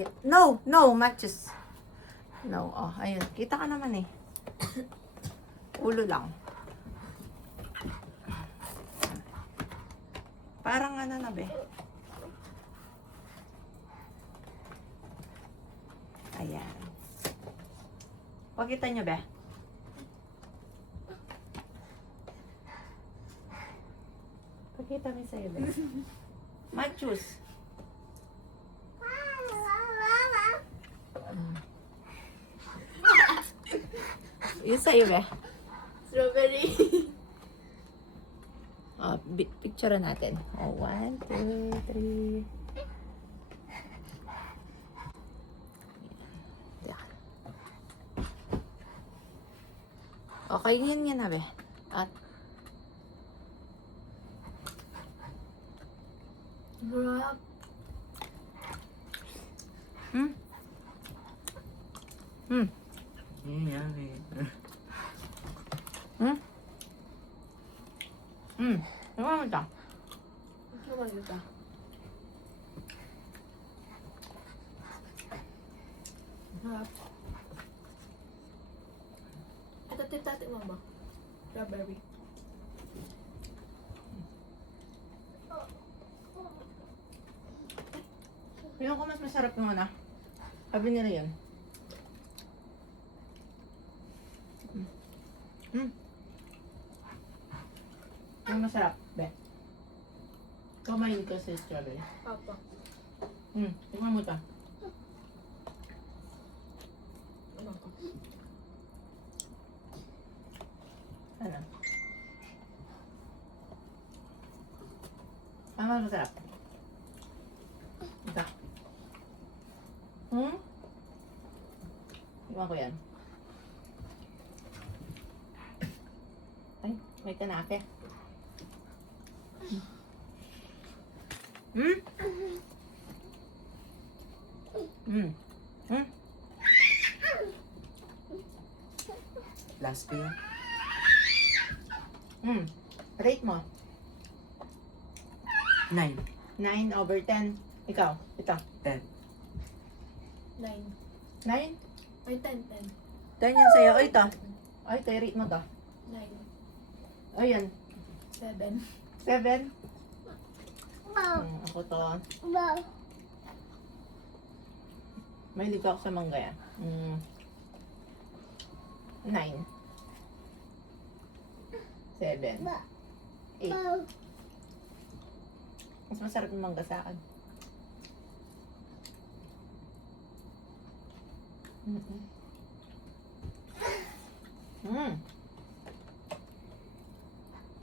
Ayan. No, no, matches. No, oh, ayun. Kita ka naman eh. Ulo lang. Parang ano na be. Ayan. Pakita nyo be. Pakita mo sa'yo be. Matches. Yung sa'yo be. Strawberry. Oh, picture natin. Oh, 1, 2, 3. Okay, yun nga na be. At, Sarap. hmm? Hmm? Yummy. Hmm? Hmm? Ano mo ito? Ano ito? Sarap. Ito titati mo ba? Strawberry. Pilang ko mas masarap yung ano. Sabi nila yun. Hmm? Yung masarap, be. Kumain ka sa strawberry. Papa. Hmm, tingnan mo ito. Ano ko? Ano? Ano mas masarap? Ito. Hmm? Iwan ko yan. Ay, may kanape. Hmm? Hmm? Hmm? Last ko yan. Hmm? Rate mo. 9. 9/10. Ikaw, ito. 10. 9. 9? Ay, 10. 10 yan sa'yo. O, ito. Ay, ito, rate mo to. 9. O, yan. 7. 7? Ako to. Mahilig ako sa mangga yan. 9. 7. 8. Mas masarap yung mangga sa akin. Mm.